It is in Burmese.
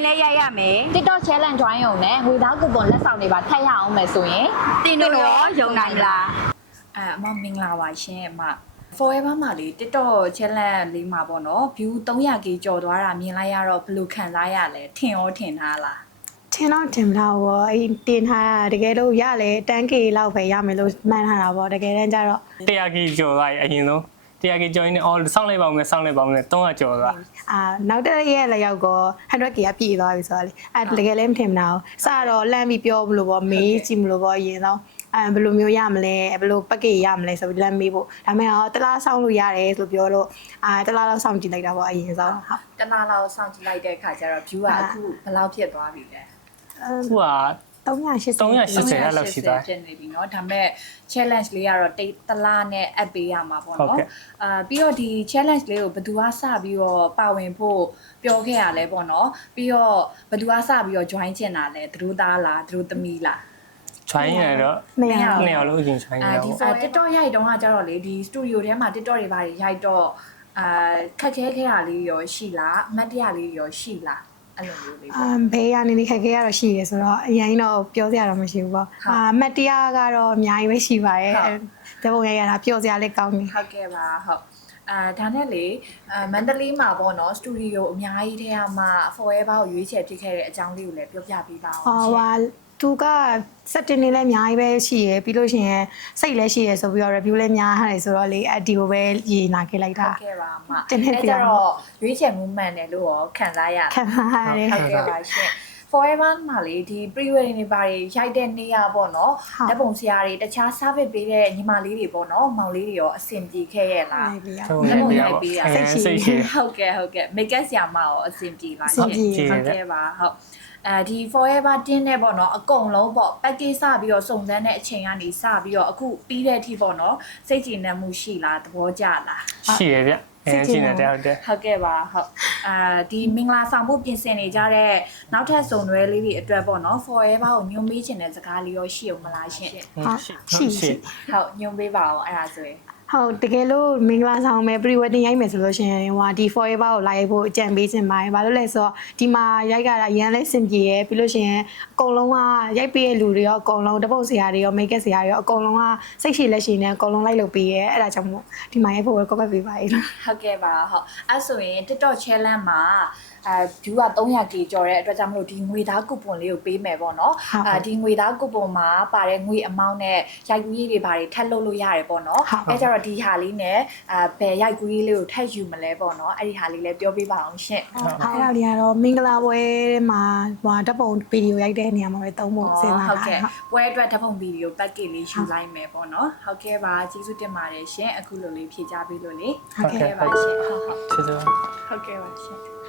င်လဲရိုက်ရမယ် TikTok challenge join ရုံနဲ့ငွေသားကူပွန်လက်ဆောင်တွေပါထပ်ရအောင်မယ်ဆိုရင် တင်တို့ရောယုံနိုင်မလား အမမင်္ဂလာပါရှင်အမ forever မှာလေ TikTok challenge လေးမှာပေါ့နော် view 300k ကျော်သွားတာမြင်လိုက်ရတော့ဘယ်လိုခံစားရလဲထင်ရောထင်ထားလား ထင်တော့တင်တော့ဗောအဲ့တင်ထားတာတကယ်လို့ရလေတန်းကေလောက်ပဲရမယ်လို့မှန်းထားတာဗောတကယ်တမ်းကျတော့ 100k ကျော်သွားပြီအရင်ဆုံး 100k ကျော်ရင်အော်စောင့်လိုက်ပါဦးမယ်စောင့်လိုက်ပါဦးမယ်300ကျော်သွား နောက်တစ်ရက်လည်းရောက်တော့ 100k ကပြည့်သွားပြီဆိုတော့လေတကယ်လည်းမထင်မတော့စတော့လန့်ပြီးပြောမလို့ဗောမေးကြည့်မလို့ဗောအရင်တော့ဘယ်လိုမျိုးရမလဲဘယ်လိုပက်ကေရမလဲဆိုပြီးလမ်းမေးဖို့ဒါပေမဲ့တလားဆောင်လို့ရတယ်ဆိုပြောလို့တလားလောက်ဆောင်ကြည့်လိုက်တာဗောအရင်ဆုံးဟုတ် တလားလောက်စောင့်ကြည့်လိုက်တဲ့အခါကျတော့ view ကအခုဘယ်လောက်ဖြစ်သွားပြီလဲ ဟိုက380 380လောက်ရှိသွား ဖြစ်နေပြီเนาะဒါပေမဲ့ challenge လေးကတော့တလားနဲ့ app ပေးရမှာပေါ့เนาะပြီးတော့ဒီ challenge လေးကိုဘယ်သူကစပြီးတော့ပါဝင်ဖို့ပြောခဲ့ရလဲပေါ့เนาะပြီးတော့ဘယ်သူကစပြီးတော့ join ချင်တာလဲသူတို့သားလားသူတို့သမီးလား join ရတော့နှစ်ယောက်လုံးအရင် join ရ ဒီ TikTok ရိုက်တုန်းကကျတော့လေဒီ studio ထဲမှာ TikTok တွေပါရိုက်တော့ခက်ခဲခဲ့တာလေးရောရှိလားအမှတ်တရလေးရောရှိလားအဲ့လိုမျိုးလေးပေါ့ ဘေးကနေခက်ခဲရတော့ရှိတယ်ဆိုတော့အရင်တော့ပြောစရာတော့မရှိဘူးပေါ့မတ်တရားကတော့အများကြီးပဲရှိပါရဲ့တပုံရရတာပြောစရာလေးကောင်းပြီ ဟုတ်ကဲ့ပါဟုတ်ဒါနဲ့လေမန္တလေးမှာပေါ့နော်စတူဒီယိုအများကြီးထဲမှာ forever ကိုရွေးချယ်ဖြစ်ခဲ့တဲ့အကြောင်းလေးကိုလည်းပြောပြပေးပါဦးသူကစက်တင်နေလည်းအများကြီးပဲရှိရယ်ပြီးလို့ရှိရင်စိတ်လည်းရှိရယ်ဆိုပြီးတော့ review လည်းများတယ်ဆိုတော့လေအဒီကိုပဲရေးနာခဲ့လိုက်တာ ဟုတ်ကဲ့ပါအမအဲ့ကြတော့ရွေးချယ်မှုမှန်တယ်လို့ရောခံစားရလား ခံစားရတယ် ဟုတ်ကဲ့ပါရှင် forever မှာလေဒီ pre-wedding တွေပါရိုက်တဲ့နေရပေါ့နော်ဓာတ်ပုံဆရာတွေတခြား service ပေးတဲ့ညီမလေးတွေပေါ့နော်မောင်လေးတွေရောအဆင်ပြေခဲ့ရဲ့လား ဟုတ်ကဲ့ပြပါစိတ်ရှိ ဟုတ်ကဲ့ makeup ဆရာမရောအဆင်ပြေလားရှင်ဟုတ်ကဲ့ပါဟုတ်ဒီ forever တင်းနဲ့ပေါ့နော်အကုန်လုံးပေါ့ package စပြီးတော့စုံစမ်းတဲ့အချိန်ကနေစပြီးတော့အခုပြီးတဲ့အထိပေါ့နော်စိတ်ကြည်နက်မှုရှိလားသဘောကျလား ရှိရဗျကျင်းတယ်ဟုတ်တယ် ဟုတ်ကဲ့ပါဟုတ်ဒီမင်္ဂလာဆောင်ဖို့ပြင်ဆင်နေကြတဲ့နောက်ထပ်စုံတွဲလေးတွေအတွက်ပေါ့နော် forever ကိုညွှန်ပေးခြင်းတဲ့စကားလေးရောရှိအောင်မလားရှင် ရှိ ဟုတ်ညွှန်ပေးပါအောင်အဲ့ဒါဆိုရင် ဟုတ်တကယ်လို့မင်္ဂလာဆောင်မယ် pre wedding ရိုက်မယ်ဆိုလို့ရှိရင်ဟိုဒီ forever ကိုလိုက်ဖို့အကြံပေးခြင်းပါတယ်ဘာလို့လဲဆိုတော့ဒီမှာရိုက်ကြတာအရင်လဲစင်ပြေရယ်ပြီးလို့ရှိရင်အကုန်လုံးကရိုက်ပေးတဲ့လူတွေရောအကုန်လုံးတပုတ်ဆရာတွေရော make up ဆရာတွေရောအကုန်လုံးကစိတ်ရှိလက်ရှိနဲ့အကုန်လုံးလိုက်လုပ်ပေးရယ်အဲ့ဒါကြောင့်မို့ဒီမှာရိုက်ဖို့ကောက်ပတ်ပေးပါရယ် ဟုတ်ကဲ့ပါဟုတ်အဲ့ဆိုရင် TikTok challenge မှာview က 300k ကျော်တဲ့အတွက်ကြောင့်မလို့ဒီငွေသားကူပွန်လေးကိုပေးမယ်ပေါ့နော်ဒီငွေသားကူပွန်မှာပါတဲ့ငွေအမောင်းနဲ့ရိုက်ကူးရေးတွေဘာတွေထပ်လုပ်လို့ရတယ်ပေါ့နော်အဲကြတော့ဒီဟာလေးနဲ့ဘယ်ရိုက်ကူးရေးလေးကိုထပ်ယူမလဲပေါ့နော်အဲ့ဒီဟာလေးလည်းပြောပြပါအောင်ရှင့် အဲ့ဒါတွေကတော့မင်္ဂလာပွဲမှာဟိုဓာတ်ပုံဗီဒီယိုရိုက်တဲ့နေရာမှာပဲသုံးဖို့စဉ်းစားတာ ဟုတ်ကဲ့ပွဲအတွက်ဓာတ်ပုံဗီဒီယို package လေးယူလိုက်မယ်ပေါ့နော်ဟုတ်ကဲ့ပါကျေးဇူးတင်ပါတယ်ရှင်အခုလိုလေးဖြေချပေးလို့လေဟုတ်ကဲ့ပါရှင်ဟုတ်ဟုတ် ကျေးဇူး ဟုတ်ကဲ့ပါရှင်